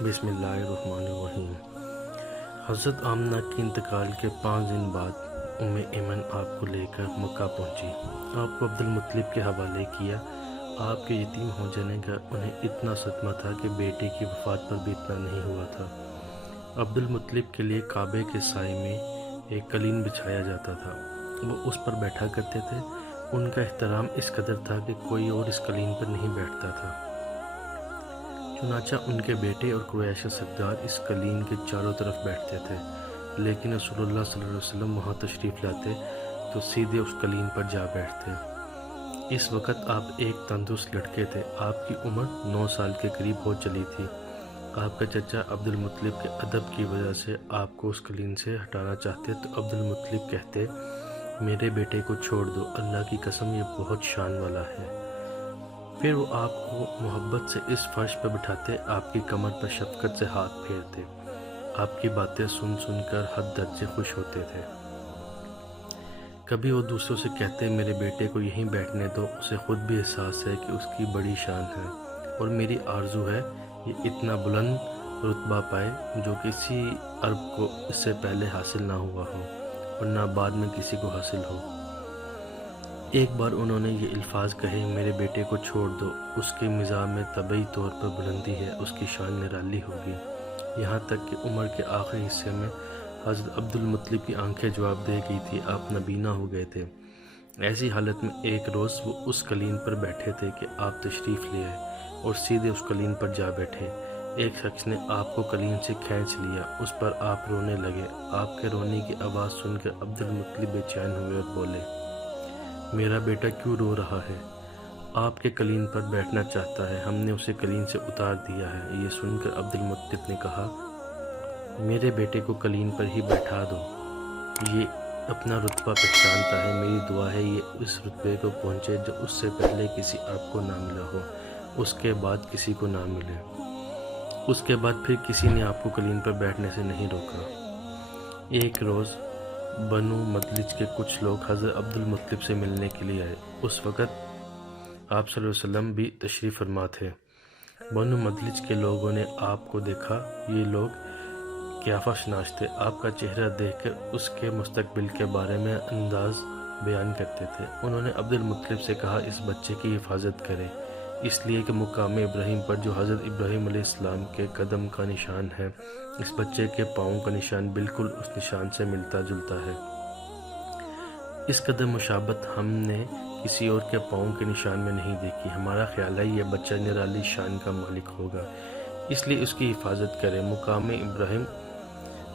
بسم اللہ الرحمن الرحیم۔ حضرت آمنہ کے انتقال کے 5 دن بعد ایمن آپ کو لے کر مکہ پہنچی۔ آپ کو عبد المطلب کے حوالے کیا۔ آپ کے یتیم ہو جانے کا انہیں اتنا صدمہ تھا کہ بیٹے کی وفات پر بھی اتنا نہیں ہوا تھا۔ عبد المطلب کے لیے کعبے کے سائے میں ایک قالین بچھایا جاتا تھا، وہ اس پر بیٹھا کرتے تھے۔ ان کا احترام اس قدر تھا کہ کوئی اور اس قالین پر نہیں بیٹھتا تھا۔ چنانچہ ان کے بیٹے اور قریش کے سردار اس قالین کے چاروں طرف بیٹھتے تھے، لیکن رسول اللہ صلی اللہ علیہ وسلم وہاں تشریف لاتے تو سیدھے اس قالین پر جا بیٹھتے۔ اس وقت آپ ایک تندرست لڑکے تھے۔ آپ کی عمر 9 سال کے قریب ہو چلی تھی۔ آپ کا چچا عبد المطلب کے ادب کی وجہ سے آپ کو اس قالین سے ہٹانا چاہتے تو عبد المطلب کہتے، میرے بیٹے کو چھوڑ دو، اللہ کی قسم یہ بہت شان والا ہے۔ پھر وہ آپ کو محبت سے اس فرش پر بٹھاتے، آپ کی کمر پر شفقت سے ہاتھ پھیرتے، آپ کی باتیں سن سن کر حد درجے خوش ہوتے تھے۔ کبھی وہ دوسروں سے کہتے، میرے بیٹے کو یہیں بیٹھنے دو، اسے خود بھی احساس ہے کہ اس کی بڑی شان ہے، اور میری آرزو ہے یہ اتنا بلند رتبہ پائے جو کسی عرب کو اس سے پہلے حاصل نہ ہوا ہو اور نہ بعد میں کسی کو حاصل ہو۔ ایک بار انہوں نے یہ الفاظ کہے، میرے بیٹے کو چھوڑ دو، اس کے مزاح میں طبعی طور پر بلندی ہے، اس کی شان نرالی ہوگی۔ یہاں تک کہ عمر کے آخری حصے میں حضرت عبد المطلب کی آنکھیں جواب دے گئی تھی، آپ نابینا ہو گئے تھے۔ ایسی حالت میں ایک روز وہ اس قالین پر بیٹھے تھے کہ آپ تشریف لے آئے اور سیدھے اس قالین پر جا بیٹھے۔ ایک شخص نے آپ کو قالین سے کھینچ لیا، اس پر آپ رونے لگے۔ آپ کے رونے کی آواز سن کر عبد المطلب بے چین ہوئے اور بولے، میرا بیٹا کیوں رو رہا ہے؟ آپ کے قالین پر بیٹھنا چاہتا ہے، ہم نے اسے قالین سے اتار دیا ہے۔ یہ سن کر عبد المطلب نے کہا، میرے بیٹے کو قالین پر ہی بیٹھا دو، یہ اپنا رتبہ پہچانتا ہے، میری دعا ہے یہ اس رتبے کو پہنچے جو اس سے پہلے کسی عرب کو نہ ملا ہو، اس کے بعد کسی کو نہ ملے۔ اس کے بعد پھر کسی نے آپ کو قالین پر بیٹھنے سے نہیں روکا۔ ایک روز بنو مدلج کے کچھ لوگ حضرت عبد المطلب سے ملنے کے لیے آئے۔ اس وقت آپ صلی اللہ علیہ وسلم بھی تشریف فرما تھے۔ بنو مدلج کے لوگوں نے آپ کو دیکھا۔ یہ لوگ قیافہ شناس تھے۔ آپ کا چہرہ دیکھ کر اس کے مستقبل کے بارے میں انداز بیان کرتے تھے۔ انہوں نے عبد المطلب سے کہا، اس بچے کی حفاظت کرے، اس لیے کہ مقام ابراہیم پر جو حضرت ابراہیم علیہ السلام کے قدم کا نشان ہے، اس بچے کے پاؤں کا نشان بالکل اس نشان سے ملتا جلتا ہے۔ اس قدر مشابہت ہم نے کسی اور کے پاؤں کے نشان میں نہیں دیکھی۔ ہمارا خیال ہے یہ بچہ نرالی شان کا مالک ہوگا، اس لیے اس کی حفاظت کرے۔ مقام ابراہیم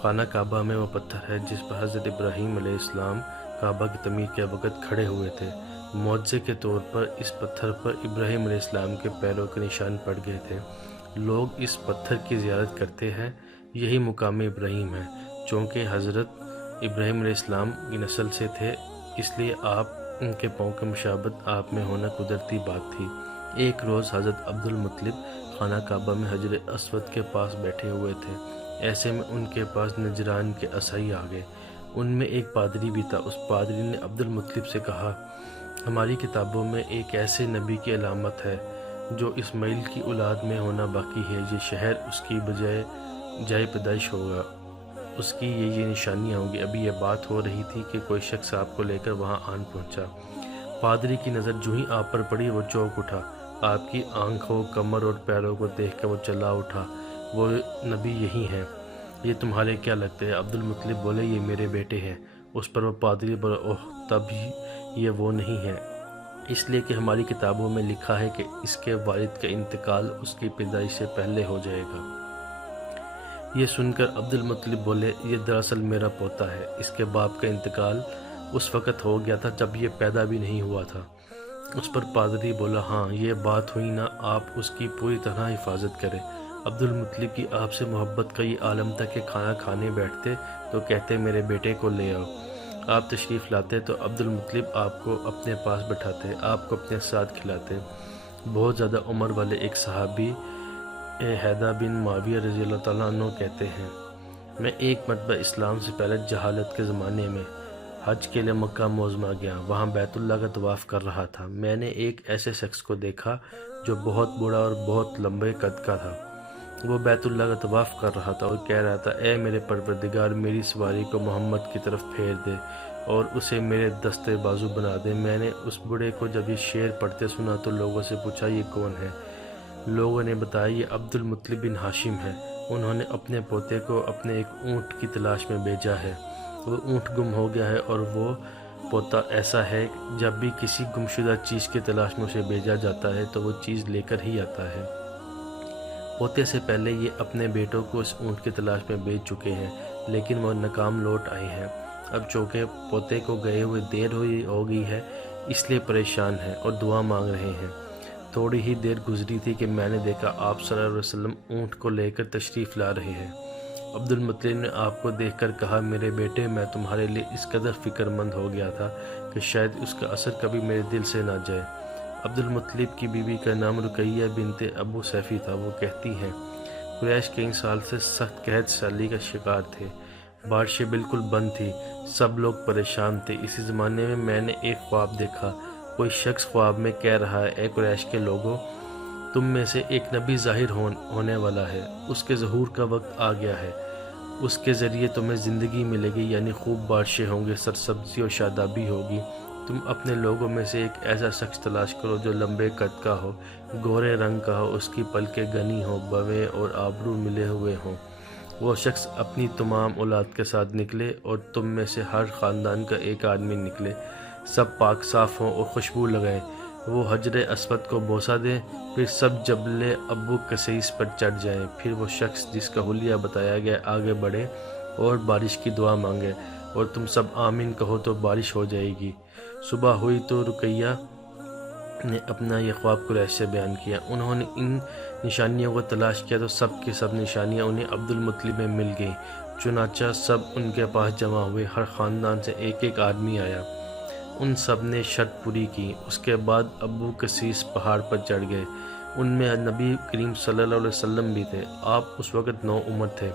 خانہ کعبہ میں وہ پتھر ہے جس پر حضرت ابراہیم علیہ السلام کعبہ کی تعمیر کے وقت کھڑے ہوئے تھے۔ معجزے کے طور پر اس پتھر پر ابراہیم علیہ السلام کے پیروں کے نشان پڑ گئے تھے۔ لوگ اس پتھر کی زیارت کرتے ہیں، یہی مقام ابراہیم ہے۔ چونکہ حضرت ابراہیم علیہ السلام کی نسل سے تھے، اس لیے آپ ان کے پاؤں کی مشابہت آپ میں ہونا قدرتی بات تھی۔ ایک روز حضرت عبد المطلب خانہ کعبہ میں حجر اسود کے پاس بیٹھے ہوئے تھے۔ ایسے میں ان کے پاس نجران کے عیسائی آ گئے۔ ان میں ایک پادری بھی تھا۔ اس پادری نے عبد المطلب سے کہا، ہماری کتابوں میں ایک ایسے نبی کی علامت ہے جو اسماعیل کی اولاد میں ہونا باقی ہے، یہ شہر اس کی جائے پیدائش ہوگا، اس کی یہ نشانیاں ہوں گی۔ ابھی یہ بات ہو رہی تھی کہ کوئی شخص آپ کو لے کر وہاں آن پہنچا۔ پادری کی نظر جو ہی آپ پر پڑی وہ چونک اٹھا۔ آپ کی آنکھوں، کمر اور پیروں کو دیکھ کر وہ چلا اٹھا، وہ نبی یہی ہیں، یہ تمہارے کیا لگتے ہیں؟ عبد المطلب بولے، یہ میرے بیٹے ہیں۔ اس پر وہ پادری بولا، اوہ، تب یہ وہ نہیں ہے، اس لیے کہ ہماری کتابوں میں لکھا ہے کہ اس کے والد کا انتقال اس کی پیدائش سے پہلے ہو جائے گا۔ یہ سن کر عبد المطلب بولے، یہ دراصل میرا پوتا ہے، اس کے باپ کا انتقال اس وقت ہو گیا تھا جب یہ پیدا بھی نہیں ہوا تھا۔ اس پر پادری بولا، ہاں، یہ بات ہوئی نا، آپ اس کی پوری طرح حفاظت کریں۔ عبد المطلب کی آپ سے محبت کا یہ عالم تھا کہ کھانا کھانے بیٹھتے تو کہتے، میرے بیٹے کو لے آؤ۔ آپ تشریف لاتے تو عبد المطلب آپ کو اپنے پاس بٹھاتے، آپ کو اپنے ساتھ کھلاتے۔ بہت زیادہ عمر والے ایک صحابی حیدہ بن معاویہ رضی اللہ تعالیٰ عنہ کہتے ہیں، میں ایک مرتبہ اسلام سے پہلے جہالت کے زمانے میں حج کے لیے مکہ معظمہ گیا، وہاں بیت اللہ کا طواف کر رہا تھا۔ میں نے ایک ایسے شخص کو دیکھا جو بہت بوڑھا اور بہت لمبے قد کا تھا۔ وہ بیت اللہ کا طواف کر رہا تھا اور کہہ رہا تھا اے میرے پروردگار میری سواری کو محمد کی طرف پھیر دے اور اسے میرے دستے بازو بنا دے۔ میں نے اس بوڑھے کو جب یہ شعر پڑھتے سنا تو لوگوں سے پوچھا یہ کون ہے؟ لوگوں نے بتایا یہ عبد المطلب بن ہاشم ہے، انہوں نے اپنے پوتے کو اپنے ایک اونٹ کی تلاش میں بھیجا ہے، وہ اونٹ گم ہو گیا ہے اور وہ پوتا ایسا ہے جب بھی کسی گمشدہ چیز کی تلاش میں اسے بھیجا جاتا ہے تو وہ چیز لے کر ہی آتا ہے۔ پوتے سے پہلے یہ اپنے بیٹوں کو اس اونٹ کی تلاش میں بھیج چکے ہیں لیکن وہ ناکام لوٹ آئے ہیں۔ اب چونکہ پوتے کو گئے ہوئے دیر ہو گئی ہے اس لیے پریشان ہیں اور دعا مانگ رہے ہیں۔ تھوڑی ہی دیر گزری تھی کہ میں نے دیکھا آپ صلی اللہ علیہ وسلم اونٹ کو لے کر تشریف لا رہے ہیں۔ عبد المطلب نے آپ کو دیکھ کر کہا میرے بیٹے میں تمہارے لیے اس قدر فکر مند ہو گیا تھا کہ شاید اس کا اثر کبھی میرے دل سے نہ جائے۔ عبد المطلب کی بیوی کا نام رقیہ بنت ابو سیفی تھا۔ وہ کہتی ہیں قریش کئی سال سے سخت قحط سالی کا شکار تھے، بارشیں بالکل بند تھی، سب لوگ پریشان تھے۔ اسی زمانے میں نے ایک خواب دیکھا، کوئی شخص خواب میں کہہ رہا ہے اے قریش کے لوگوں، تم میں سے ایک نبی ظاہر ہونے والا ہے، اس کے ظہور کا وقت آ گیا ہے، اس کے ذریعے تمہیں زندگی ملے گی، یعنی خوب بارشیں ہوں گے، سرسبزی اور شادابی ہوگی۔ تم اپنے لوگوں میں سے ایک ایسا شخص تلاش کرو جو لمبے قد کا ہو، گورے رنگ کا ہو، اس کی پلکیں گھنی ہوں، بویں اور آبرو ملے ہوئے ہوں۔ وہ شخص اپنی تمام اولاد کے ساتھ نکلے اور تم میں سے ہر خاندان کا ایک آدمی نکلے، سب پاک صاف ہوں اور خوشبو لگائیں۔ وہ حجر اسود کو بوسہ دیں، پھر سب جبل ابو قصیص پر چڑھ جائیں، پھر وہ شخص جس کا حلیہ بتایا گیا آگے بڑھے اور بارش کی دعا مانگے اور تم سب آمین کہو تو بارش ہو جائے گی۔ صبح ہوئی تو رقیہ نے اپنا یہ خواب قریش سے بیان کیا، انہوں نے ان نشانیوں کو تلاش کیا تو سب کی سب نشانیاں انہیں عبد المطلب میں مل گئیں۔ چنانچہ سب ان کے پاس جمع ہوئے، ہر خاندان سے ایک ایک آدمی آیا، ان سب نے شرط پوری کی۔ اس کے بعد ابو قصیص پہاڑ پر چڑھ گئے، ان میں نبی کریم صلی اللہ علیہ وسلم بھی تھے، آپ اس وقت نو عمر تھے۔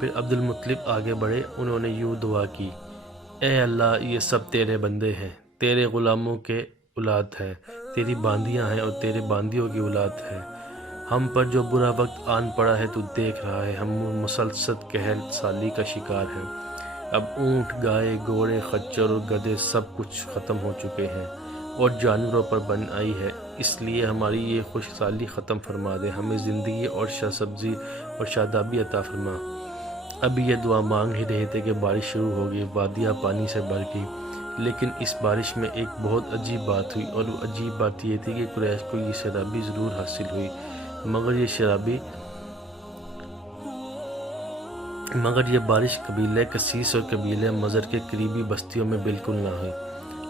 پھر عبد المطلب آگے بڑھے، انہوں نے یوں دعا کی اے اللہ یہ سب تیرے بندے ہیں، تیرے غلاموں کے اولاد ہیں، تیری باندیاں ہیں اور تیرے باندیوں کی اولاد ہے، ہم پر جو برا وقت آن پڑا ہے تو دیکھ رہا ہے، ہم مسلسل قحط سالی کا شکار ہیں، اب اونٹ گائے گھوڑے خچر اور گدھے سب کچھ ختم ہو چکے ہیں اور جانوروں پر بن آئی ہے، اس لیے ہماری یہ خوش سالی ختم فرما دے، ہمیں زندگی اور سبزی اور شادابی عطا فرما۔ ابھی یہ دعا مانگ ہی رہے تھے کہ بارش شروع ہو گئی، وادیاں پانی سے بھر گئی، لیکن اس بارش میں ایک بہت عجیب بات ہوئی، اور وہ عجیب بات یہ تھی کہ قریش کو یہ شرابی ضرور حاصل ہوئی مگر یہ بارش قبیلہ قصیص اور قبیلہ مضر کے قریبی بستیوں میں بالکل نہ ہوئی۔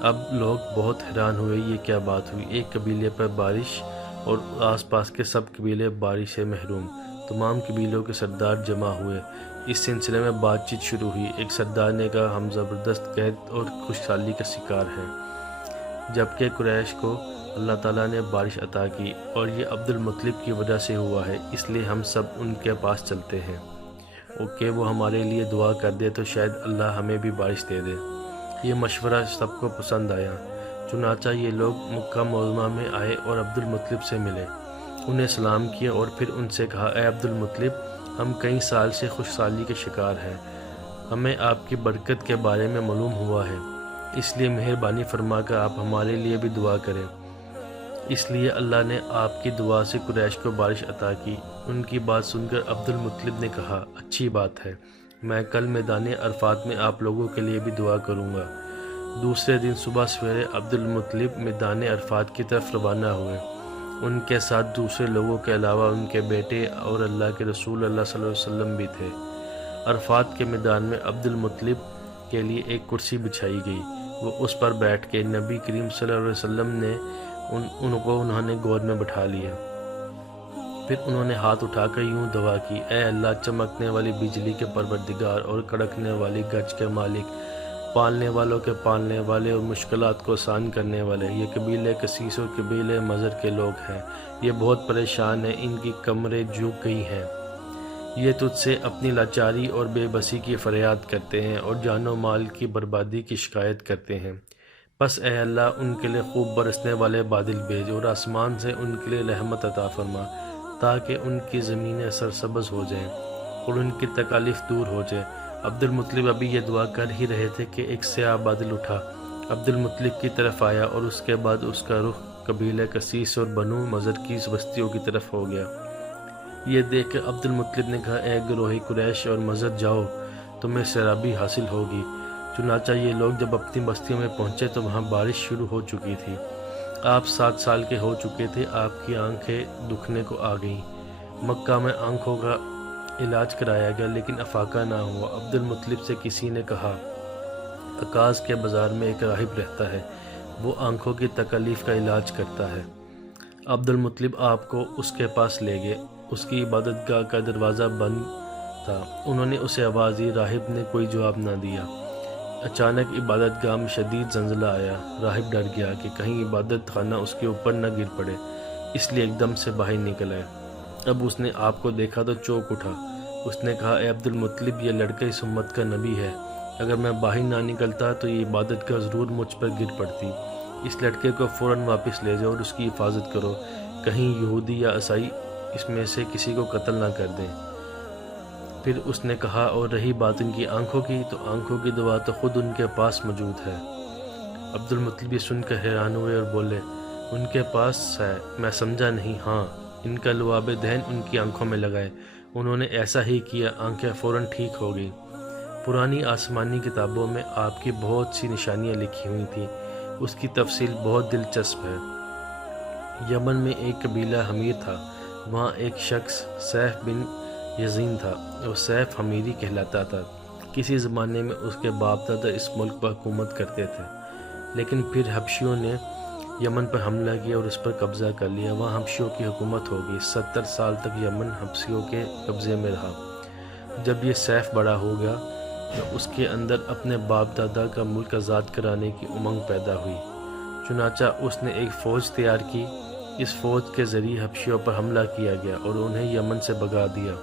اب لوگ بہت حیران ہوئے یہ کیا بات ہوئی، ایک قبیلے پر بارش اور آس پاس کے سب قبیلے بارش سے محروم۔ تمام قبیلوں کے سردار جمع ہوئے، اس سلسلے میں بات چیت شروع ہوئی۔ ایک سردار نے کہا ہم زبردست قحط اور خوشحالی کا شکار ہیں، جبکہ قریش کو اللہ تعالیٰ نے بارش عطا کی اور یہ عبد المطلب کی وجہ سے ہوا ہے، اس لیے ہم سب ان کے پاس چلتے ہیں کہ وہ ہمارے لیے دعا کر دے تو شاید اللہ ہمیں بھی بارش دے دے۔ یہ مشورہ سب کو پسند آیا، چنانچہ یہ لوگ مکہ معظمہ میں آئے اور عبد المطلب سے ملے، انہیں سلام کیا اور پھر ان سے کہا اے عبد المطلب ہم کئی سال سے خوش سالی کے شکار ہیں، ہمیں آپ کی برکت کے بارے میں معلوم ہوا ہے، اس لیے مہربانی فرما کر آپ ہمارے لیے بھی دعا کریں۔ اس لیے اللہ نے آپ کی دعا سے قریش کو بارش عطا کی۔ ان کی بات سن کر عبد المطلب نے کہا اچھی بات ہے، میں کل میدان عرفات میں آپ لوگوں کے لیے بھی دعا کروں گا۔ دوسرے دن صبح سویرے عبد المطلب میدان عرفات کی طرف روانہ ہوئے، ان کے ساتھ دوسرے لوگوں کے علاوہ ان کے بیٹے اور اللہ کے رسول اللہ صلی اللہ علیہ وسلم بھی تھے۔ عرفات کے میدان میں عبد المطلب کے لیے ایک کرسی بچھائی گئی، وہ اس پر بیٹھ کے نبی کریم صلی اللہ علیہ وسلم نے انہوں نے گود میں بٹھا لیا، پھر انہوں نے ہاتھ اٹھا کر یوں دعا کی اے اللہ چمکنے والی بجلی کے پروردگار اور کڑکنے والی گرج کے مالک، پالنے والوں کے پالنے والے اور مشکلات کو آسان کرنے والے، یہ قبیلے قصیص اور قبیلے مضر کے لوگ ہیں، یہ بہت پریشان ہیں، ان کی کمریں جھک گئی ہیں، یہ تجھ سے اپنی لاچاری اور بے بسی کی فریاد کرتے ہیں اور جان و مال کی بربادی کی شکایت کرتے ہیں، بس اے اللہ ان کے لیے خوب برسنے والے بادل بھیج اور آسمان سے ان کے لیے رحمت عطا فرما تاکہ ان کی زمینیں سرسبز ہو جائیں اور ان کی تکالیف دور ہو جائے۔ عبد المطلب ابھی یہ دعا کر ہی رہے تھے کہ ایک سیاہ بادل اٹھا، عبد المطلب کی طرف آیا اور اس کے بعد اس کا رخ قبیلہ کسیس اور بنو مضر کی بستیوں کی طرف ہو گیا۔ یہ دیکھ کر عبد المطلب نے کہا، اے گروہ قریش اور مضر، جاؤ، تمہیں سیرابی حاصل ہوگی۔ چنانچہ یہ لوگ جب اپنی بستیوں میں پہنچے تو وہاں بارش شروع ہو چکی تھی۔ آپ 7 سال کے ہو چکے تھے، آپ کی آنکھیں دکھنے کو آ گئیں۔ مکہ میں آنکھوں کا علاج کرایا گیا لیکن افاقہ نہ ہوا۔ عبد المطلب سے کسی نے کہا، عکاظ کے بازار میں ایک راہب رہتا ہے، وہ آنکھوں کی تکالیف کا علاج کرتا ہے۔ عبد المطلب آپ کو اس کے پاس لے گئے۔ اس کی عبادت گاہ کا دروازہ بند تھا۔ انہوں نے اسے آواز دی، راہب نے کوئی جواب نہ دیا۔ اچانک عبادت گاہ میں شدید زلزلہ آیا۔ راہب ڈر گیا کہ کہیں عبادت خانہ اس کے اوپر نہ گر پڑے، اس لیے ایک دم سے باہر نکل آئے۔ اب اس نے آپ کو دیکھا تو چونک اٹھا۔ اس نے کہا، اے عبد المطلب، یہ لڑکا اس امت کا نبی ہے، اگر میں باہر نہ نکلتا تو یہ عبادت گاہ ضرور مجھ پر گر پڑتی۔ اس لڑکے کو فوراً واپس لے جاؤ اور اس کی حفاظت کرو، کہیں یہودی یا عیسائی اس میں سے کسی کو قتل نہ کر دیں۔ پھر اس نے کہا، اور رہی بات ان کی آنکھوں کی، تو آنکھوں کی دوا تو خود ان کے پاس موجود ہے۔ عبد المطلب یہ سن کر حیران ہوئے اور بولے، ان کے پاس ہے؟ میں سمجھا نہیں۔ ہاں، ان کا لعاب دہن ان کی آنکھوں میں لگائے، انہوں نے ایسا ہی کیا، آنکھیں فوراً ٹھیک ہو گئیں۔ پرانی آسمانی کتابوں میں آپ کی بہت سی نشانیاں لکھی ہوئی تھیں، اس کی تفصیل بہت دلچسپ ہے۔ یمن میں ایک قبیلہ حمیر تھا، وہاں ایک شخص سیف بن یزین تھا، وہ سیف حمیری کہلاتا تھا۔ کسی زمانے میں اس کے باپ دادا اس ملک پر حکومت کرتے تھے، لیکن پھر حبشیوں نے یمن پر حملہ کیا اور اس پر قبضہ کر لیا۔ وہاں حبشیوں کی حکومت ہو گئی۔ 70 سال تک یمن حبشیوں کے قبضے میں رہا۔ جب یہ سیف بڑا ہو گیا تو اس کے اندر اپنے باپ دادا کا ملک آزاد کرانے کی امنگ پیدا ہوئی۔ چنانچہ اس نے ایک فوج تیار کی۔ اس فوج کے ذریعے حبشیوں پر حملہ کیا گیا اور انہیں یمن سے بھگا دیا۔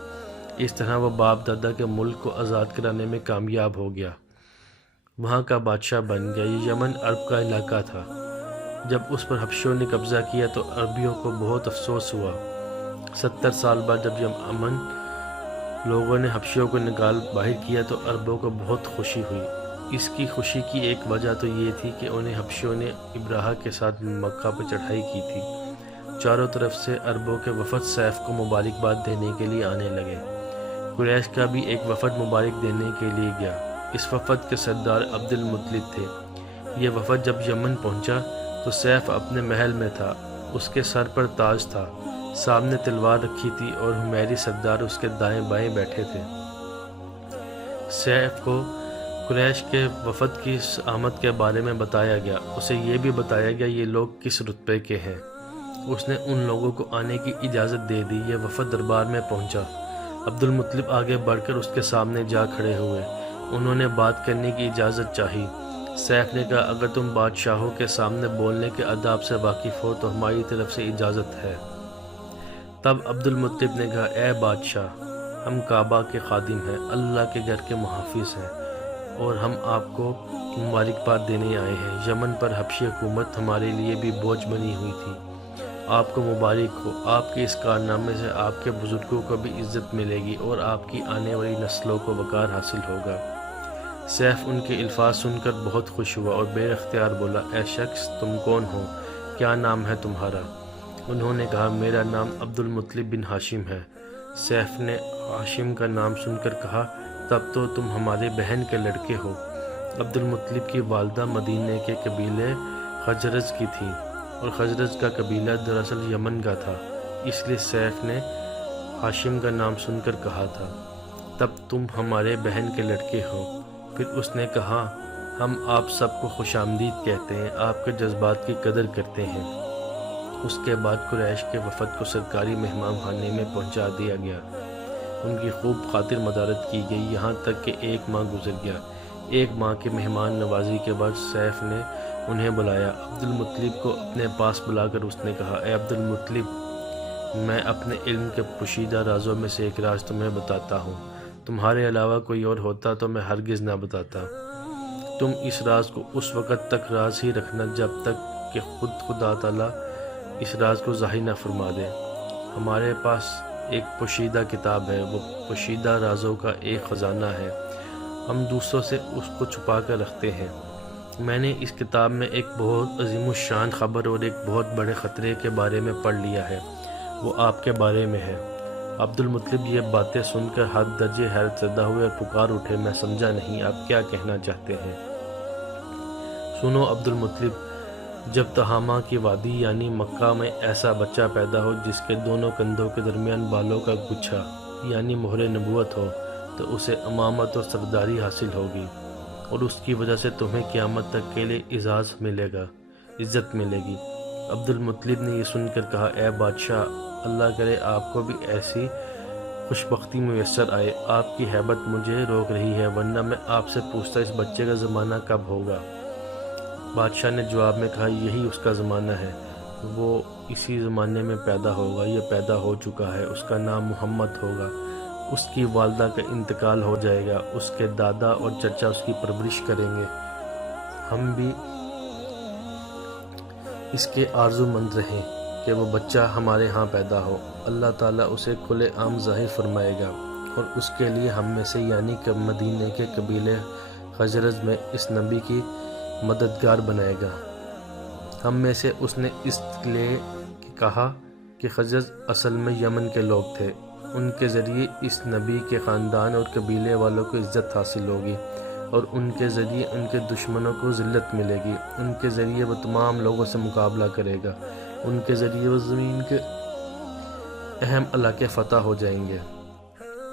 اس طرح وہ باپ دادا کے ملک کو آزاد کرانے میں کامیاب ہو گیا، وہاں کا بادشاہ بن گیا۔ یہ یمن عرب کا علاقہ تھا۔ جب اس پر حبشیوں نے قبضہ کیا تو عربیوں کو بہت افسوس ہوا۔ 70 سال بعد جب یمن لوگوں نے حبشیوں کو نکال باہر کیا تو عربوں کو بہت خوشی ہوئی۔ اس کی خوشی کی ایک وجہ تو یہ تھی کہ انہیں حبشیوں نے ابراہہ کے ساتھ مکہ پر چڑھائی کی تھی۔ چاروں طرف سے عربوں کے وفد سیف کو مبارکباد دینے کے لیے آنے لگے۔ قریش کا بھی ایک وفد مبارک دینے کے لیے گیا۔ اس وفد کے سردار عبد المطلب تھے۔ یہ وفد جب یمن پہنچا تو سیف اپنے محل میں تھا، اس کے سر پر تاج تھا، سامنے تلوار رکھی تھی اور حمیری سردار اس کے دائیں بائیں بیٹھے تھے۔ سیف کو قریش کے وفد کی آمد کے بارے میں بتایا گیا۔ اسے یہ بھی بتایا گیا یہ لوگ کس رتبے کے ہیں۔ اس نے ان لوگوں کو آنے کی اجازت دے دی۔ یہ وفد دربار میں پہنچا۔ عبد المطلب آگے بڑھ کر اس کے سامنے جا کھڑے ہوئے۔ انہوں نے بات کرنے کی اجازت چاہی۔ سیف نے کہا، اگر تم بادشاہوں کے سامنے بولنے کے آداب سے واقف ہو تو ہماری طرف سے اجازت ہے۔ تب عبد المطلب نے کہا، اے بادشاہ، ہم کعبہ کے خادم ہیں، اللہ کے گھر کے محافظ ہیں، اور ہم آپ کو مبارکباد دینے آئے ہیں۔ یمن پر حبشی حکومت ہمارے لیے بھی بوجھ بنی ہوئی تھی۔ آپ کو مبارک ہو، آپ کے اس کارنامے سے آپ کے بزرگوں کو بھی عزت ملے گی اور آپ کی آنے والی نسلوں کو وقار حاصل ہوگا۔ سیف ان کے الفاظ سن کر بہت خوش ہوا اور بے اختیار بولا، اے شخص، تم کون ہو؟ کیا نام ہے تمہارا؟ انہوں نے کہا، میرا نام عبد المطلب بن ہاشم ہے۔ سیف نے ہاشم کا نام سن کر کہا، تب تو تم ہمارے بہن کے لڑکے ہو۔ عبد المطلب کی والدہ مدینے کے قبیلے خزرج کی تھیں اور خزرج کا قبیلہ دراصل یمن کا تھا، اس لیے سیف نے ہاشم کا نام سن کر کہا تھا، تب تم ہمارے بہن کے لڑکے ہو۔ پھر اس نے کہا، ہم آپ سب کو خوش آمدید کہتے ہیں، آپ کے جذبات کی قدر کرتے ہیں۔ اس کے بعد قریش کے وفد کو سرکاری مہمان خانے میں پہنچا دیا گیا۔ ان کی خوب خاطر مدارت کی گئی، یہاں تک کہ 1 ماہ گزر گیا۔ 1 ماہ کے مہمان نوازی کے بعد سیف نے انہیں بلایا۔ عبد المطلب کو اپنے پاس بلا کر اس نے کہا، اے عبد المطلب، میں اپنے علم کے پوشیدہ رازوں میں سے ایک راز تمہیں بتاتا ہوں۔ تمہارے علاوہ کوئی اور ہوتا تو میں ہرگز نہ بتاتا۔ تم اس راز کو اس وقت تک راز ہی رکھنا جب تک کہ خدا تعالیٰ اس راز کو ظاہر نہ فرما دے۔ ہمارے پاس ایک پوشیدہ کتاب ہے، وہ پوشیدہ رازوں کا ایک خزانہ ہے، ہم دوسروں سے اس کو چھپا کر رکھتے ہیں۔ میں نے اس کتاب میں ایک بہت عظیم الشان خبر اور ایک بہت بڑے خطرے کے بارے میں پڑھ لیا ہے، وہ آپ کے بارے میں ہے۔ عبد المطلب یہ باتیں سن کر حد درجے حیرت زدہ ہوئے اور پکار اٹھے، میں سمجھا نہیں آپ کیا کہنا چاہتے ہیں؟ سنو عبد المطلب، جب تہامہ کی وادی یعنی مکہ میں ایسا بچہ پیدا ہو جس کے دونوں کندھوں کے درمیان بالوں کا گچھا یعنی مہر نبوت ہو تو اسے امامت اور سرداری حاصل ہوگی، اور اس کی وجہ سے تمہیں قیامت تک کے لیے اعزاز ملے گا، عزت ملے گی۔ عبد المطلب نے یہ سن کر کہا، اے بادشاہ، اللہ کرے آپ کو بھی ایسی خوشبختی میسر آئے، آپ کی ہیبت مجھے روک رہی ہے، ورنہ میں آپ سے پوچھتا اس بچے کا زمانہ کب ہوگا۔ بادشاہ نے جواب میں کہا، یہی اس کا زمانہ ہے، وہ اسی زمانے میں پیدا ہوگا، یہ پیدا ہو چکا ہے، اس کا نام محمد ہوگا، اس کی والدہ کا انتقال ہو جائے گا، اس کے دادا اور چچا اس کی پرورش کریں گے، ہم بھی اس کے آرزو مند رہیں کہ وہ بچہ ہمارے ہاں پیدا ہو۔ اللہ تعالیٰ اسے کھلے عام ظاہر فرمائے گا اور اس کے لیے ہم میں سے یعنی کہ مدینے کے قبیلے خزرج میں اس نبی کی مددگار بنائے گا۔ ہم میں سے اس نے اس لیے کہا کہ خزرج اصل میں یمن کے لوگ تھے، ان کے ذریعے اس نبی کے خاندان اور قبیلے والوں کو عزت حاصل ہوگی، اور ان کے ذریعے ان کے دشمنوں کو ذلت ملے گی، ان کے ذریعے وہ تمام لوگوں سے مقابلہ کرے گا، ان کے ذریعے وہ زمین کے اہم علاقے فتح ہو جائیں گے،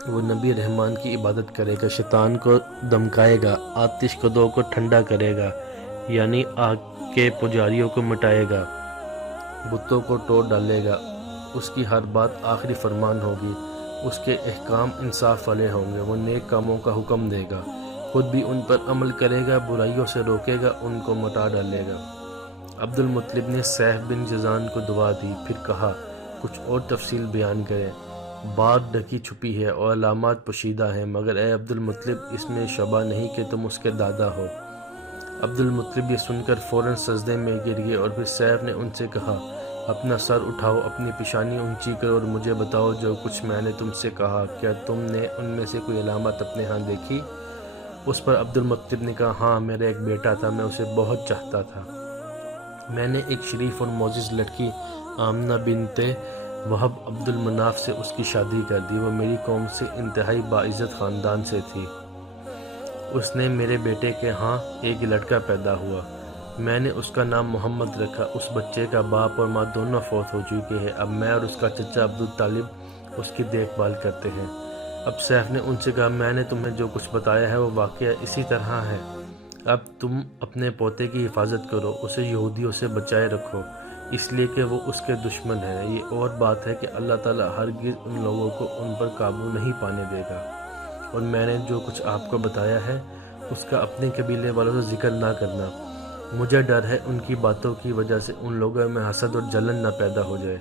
وہ نبی رحمان کی عبادت کرے گا، شیطان کو دمکائے گا، آتش کدوں کو ٹھنڈا کرے گا یعنی آگ کے پجاریوں کو مٹائے گا، بتوں کو توڑ ڈالے گا، اس کی ہر بات آخری فرمان ہوگی، اس کے احکام انصاف والے ہوں گے، وہ نیک کاموں کا حکم دے گا، خود بھی ان پر عمل کرے گا، برائیوں سے روکے گا، ان کو مٹا ڈالے گا۔ عبد المطلب نے سیف بن جزان کو دعا دی، پھر کہا، کچھ اور تفصیل بیان کریں۔ بات ڈھکی چھپی ہے اور علامات پوشیدہ ہیں، مگر اے عبد المطلب، اس میں شبہ نہیں کہ تم اس کے دادا ہو۔ عبد المطلب یہ سن کر فوراً سجدے میں گر گئے، اور پھر سیف نے ان سے کہا، اپنا سر اٹھاؤ، اپنی پیشانی اونچی کرو اور مجھے بتاؤ جو کچھ میں نے تم سے کہا، کیا تم نے ان میں سے کوئی علامت اپنے ہاں دیکھی؟ اس پر عبد المطلب نے کہا، ہاں، میرا ایک بیٹا تھا، میں اسے بہت چاہتا تھا، میں نے ایک شریف اور معزز لڑکی آمنہ بنت وہب عبد المناف سے اس کی شادی کر دی، وہ میری قوم سے انتہائی باعزت خاندان سے تھی، اس نے میرے بیٹے کے ہاں ایک لڑکا پیدا ہوا، میں نے اس کا نام محمد رکھا، اس بچے کا باپ اور ماں دونوں فوت ہو چکے ہیں، اب میں اور اس کا چچا عبدالطالب اس کی دیکھ بھال کرتے ہیں۔ اب سیف نے ان سے کہا، میں نے تمہیں جو کچھ بتایا ہے وہ واقعہ اسی طرح ہے، اب تم اپنے پوتے کی حفاظت کرو، اسے یہودیوں سے بچائے رکھو، اس لیے کہ وہ اس کے دشمن ہیں، یہ اور بات ہے کہ اللہ تعالیٰ ہرگز ان لوگوں کو ان پر قابو نہیں پانے دے گا، اور میں نے جو کچھ آپ کو بتایا ہے اس کا اپنے قبیلے والوں سے ذکر نہ کرنا، مجھے ڈر ہے ان کی باتوں کی وجہ سے ان لوگوں میں حسد اور جلن نہ پیدا ہو جائے،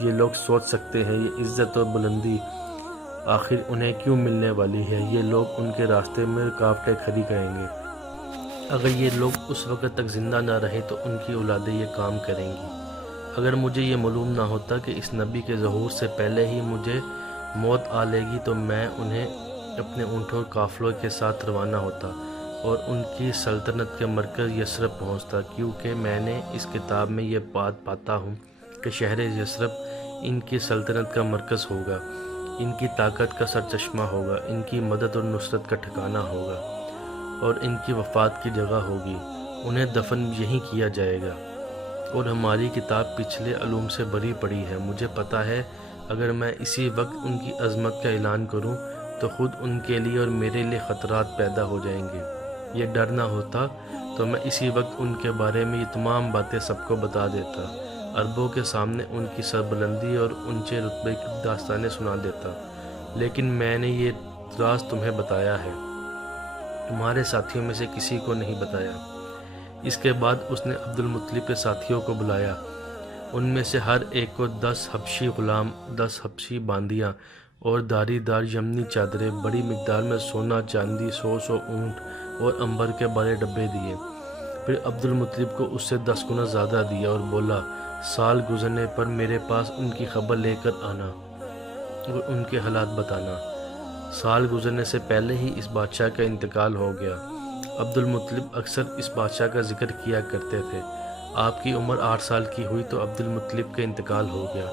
یہ لوگ سوچ سکتے ہیں یہ عزت اور بلندی آخر انہیں کیوں ملنے والی ہے، یہ لوگ ان کے راستے میں رکاوٹیں کھڑی کریں گے، اگر یہ لوگ اس وقت تک زندہ نہ رہے تو ان کی اولادیں یہ کام کریں گی، اگر مجھے یہ معلوم نہ ہوتا کہ اس نبی کے ظہور سے پہلے ہی مجھے موت آ لے گی تو میں انہیں اپنے اونٹوں اور قافلوں کے ساتھ روانہ ہوتا اور ان کی سلطنت کے مرکز یثرب پہنچتا، کیونکہ میں نے اس کتاب میں یہ بات پاتا ہوں کہ شہر یثرب ان کی سلطنت کا مرکز ہوگا، ان کی طاقت کا سرچشمہ ہوگا، ان کی مدد اور نصرت کا ٹھکانہ ہوگا، اور ان کی وفات کی جگہ ہوگی، انہیں دفن یہیں کیا جائے گا، اور ہماری کتاب پچھلے علوم سے بری پڑی ہے، مجھے پتہ ہے اگر میں اسی وقت ان کی عظمت کا اعلان کروں تو خود ان کے لیے اور میرے لیے خطرات پیدا ہو جائیں گے، یہ ڈر نہ ہوتا تو میں اسی وقت ان کے بارے میں یہ تمام باتیں سب کو بتا دیتا، عربوں کے سامنے ان کی سربلندی اور اونچے رتبے کی داستانیں سنا دیتا، لیکن میں نے یہ راز تمہیں بتایا ہے، تمہارے ساتھیوں میں سے کسی کو نہیں بتایا۔ اس کے بعد اس نے عبد المطلب کے ساتھیوں کو بلایا، ان میں سے ہر ایک کو 10 حبشی غلام، 10 حبشی باندیاں اور دھاری دار یمنی چادریں، بڑی مقدار میں سونا چاندی، 100 اونٹ اور عنبر کے بڑے ڈبے دیے، پھر عبد المطلب کو اس سے 10 گنا زیادہ دیا اور بولا، سال گزرنے پر میرے پاس ان کی خبر لے کر آنا اور ان کے حالات بتانا۔ سال گزرنے سے پہلے ہی اس بادشاہ کا انتقال ہو گیا۔ عبد المطلب اکثر اس بادشاہ کا ذکر کیا کرتے تھے۔ آپ کی عمر 8 سال کی ہوئی تو عبد المطلب کا انتقال ہو گیا۔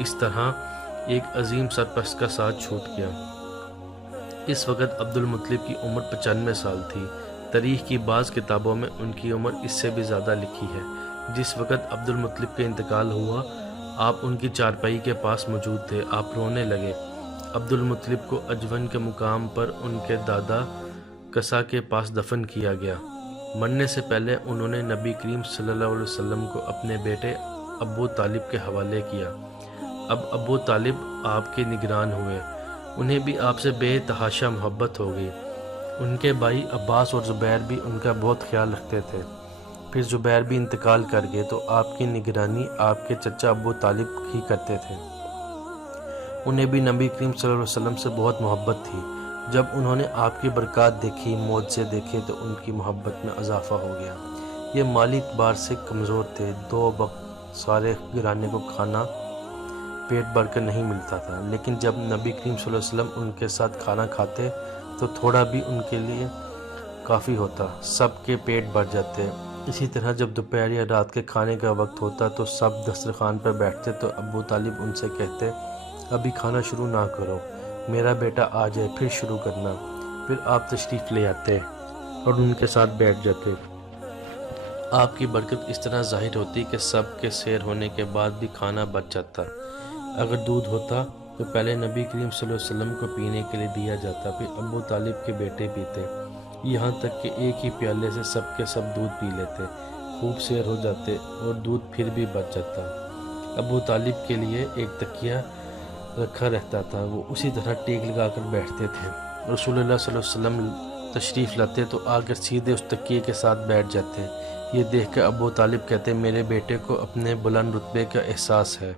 اس طرح ایک عظیم سرپرست کا ساتھ چھوٹ گیا۔ اس وقت عبد المطلب کی عمر 95 سال تھی۔ تاریخ کی بعض کتابوں میں ان کی عمر اس سے بھی زیادہ لکھی ہے۔ جس وقت عبد المطلب کا انتقال ہوا، آپ ان کی چارپائی کے پاس موجود تھے۔ آپ رونے لگے۔ عبد المطلب کو عجون کے مقام پر ان کے دادا قصہ کے پاس دفن کیا گیا۔ مرنے سے پہلے انہوں نے نبی کریم صلی اللہ علیہ وسلم کو اپنے بیٹے ابو طالب کے حوالے کیا۔ اب ابو طالب آپ کے نگران ہوئے۔ انہیں بھی آپ سے بے تحاشا محبت ہو گئی۔ ان کے بھائی عباس اور زبیر بھی ان کا بہت خیال رکھتے تھے۔ پھر زبیر بھی انتقال کر گئے تو آپ کی نگرانی آپ کے چچا ابو طالب ہی کرتے تھے۔ انہیں بھی نبی کریم صلی اللہ علیہ وسلم سے بہت محبت تھی۔ جب انہوں نے آپ کی برکات دیکھی، معجزے دیکھے تو ان کی محبت میں اضافہ ہو گیا۔ یہ مالی اعتبار سے کمزور تھے۔ 2 وقت سارے گھرانے کو کھانا پیٹ بھر کر نہیں ملتا تھا، لیکن جب نبی کریم صلی اللہ علیہ وسلم ان کے ساتھ کھانا کھاتے تو تھوڑا بھی ان کے لیے کافی ہوتا، سب کے پیٹ بھر جاتے۔ اسی طرح جب دوپہر یا رات کے کھانے کا وقت ہوتا تو سب دسترخوان پر بیٹھتے تو ابو طالب ان سے کہتے، ابھی کھانا شروع نہ کرو، میرا بیٹا آ جائے پھر شروع کرنا۔ پھر آپ تشریف لے آتے اور ان کے ساتھ بیٹھ جاتے۔ آپ کی برکت اس طرح ظاہر ہوتی کہ سب کے سیر ہونے کے بعد بھی کھانا بچ جاتا۔ اگر دودھ ہوتا تو پہلے نبی کریم صلی اللہ علیہ وسلم کو پینے کے لیے دیا جاتا، پھر ابو طالب کے بیٹے پیتے، یہاں تک کہ ایک ہی پیالے سے سب کے سب دودھ پی لیتے، خوب سیر ہو جاتے اور دودھ پھر بھی بچ جاتا۔ ابو طالب کے لیے ایک تکیہ رکھا رہتا تھا، وہ اسی طرح ٹیک لگا کر بیٹھتے تھے۔ رسول اللہ صلی اللہ علیہ وسلم تشریف لاتے تو آ کر سیدھے اس تکیے کے ساتھ بیٹھ جاتے۔ یہ دیکھ کر ابو طالب کہتے، میرے بیٹے کو اپنے بلند رتبے کا احساس ہے۔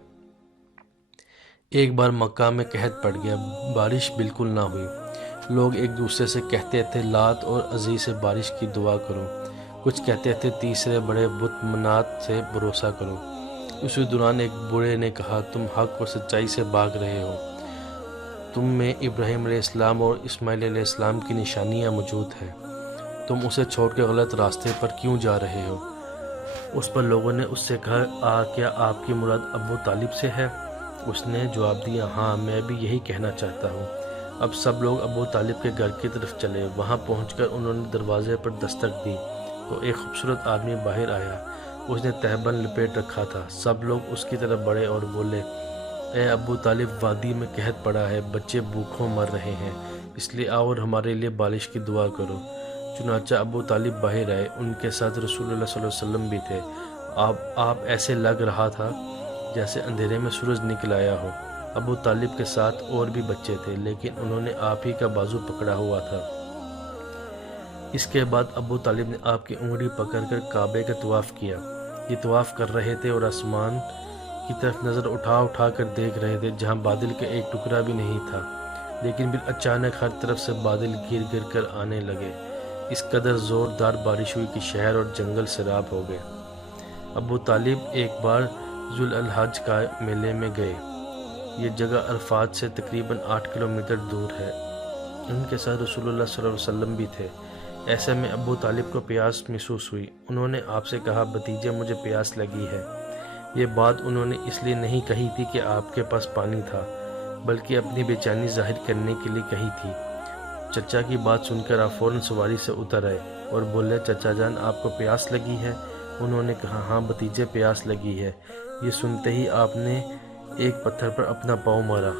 ایک بار مکہ میں قحط پڑ گیا، بارش بالکل نہ ہوئی۔ لوگ ایک دوسرے سے کہتے تھے لات اور عزی سے بارش کی دعا کرو، کچھ کہتے تھے تیسرے بڑے بت منات سے بھروسہ کرو۔ اسی دوران ایک بوڑھے نے کہا، تم حق اور سچائی سے بھاگ رہے ہو، تم میں ابراہیم علیہ السلام اور اسماعیل علیہ السلام کی نشانیاں موجود ہیں، تم اسے چھوڑ کے غلط راستے پر کیوں جا رہے ہو؟ اس پر لوگوں نے اس سے کہا، کیا آپ کی مراد ابو طالب سے ہے؟ اس نے جواب دیا، ہاں میں بھی یہی کہنا چاہتا ہوں۔ اب سب لوگ ابو طالب کے گھر کی طرف چلے۔ وہاں پہنچ کر انہوں نے دروازے پر دستک دی تو ایک خوبصورت آدمی باہر آیا۔ اس نے تہبند لپیٹ رکھا تھا۔ سب لوگ اس کی طرف بڑھے اور بولے، اے ابو طالب، وادی میں قحط پڑا ہے، بچے بھوکوں مر رہے ہیں، اس لیے آؤ اور ہمارے لیے بارش کی دعا کرو۔ چنانچہ ابو طالب باہر آئے، ان کے ساتھ رسول اللہ صلی اللہ علیہ وسلم بھی تھے۔ آپ ایسے لگ رہا تھا جیسے اندھیرے میں سورج نکل آیا ہو۔ ابو طالب کے ساتھ اور بھی بچے تھے، لیکن انہوں نے آپ ہی کا بازو پکڑا ہوا تھا۔ اس کے بعد ابو طالب نے آپ کی انگلی پکڑ کر کعبے کا طواف کیا۔ یہ طواف کر رہے تھے اور آسمان کی طرف نظر اٹھا کر دیکھ رہے تھے جہاں بادل کا ایک ٹکڑا بھی نہیں تھا، لیکن پھر اچانک ہر طرف سے بادل گر کر آنے لگے۔ اس قدر زوردار بارش ہوئی کہ شہر اور جنگل سیراب ہو گئے۔ ابو طالب ایک بار ذوالحج کا میلے میں گئے۔ یہ جگہ عرفات سے تقریباً 8 کلومیٹر دور ہے۔ ان کے ساتھ رسول اللہ صلی اللہ علیہ وسلم بھی تھے۔ ایسے میں ابو طالب کو پیاس محسوس ہوئی۔ انہوں نے آپ سے کہا، بھتیجے مجھے پیاس لگی ہے۔ یہ بات انہوں نے اس لیے نہیں کہی تھی کہ آپ کے پاس پانی تھا، بلکہ اپنی بے چینی ظاہر کرنے کے لیے کہی تھی۔ چچا کی بات سن کر آپ فوراً سواری سے اتر آئے اور بولے، چچا جان آپ کو پیاس لگی ہے؟ انہوں نے کہا، ہاں بھتیجے پیاس لگی ہے۔ یہ سنتے ہی آپ نے ایک پتھر پر اپنا پاؤں مارا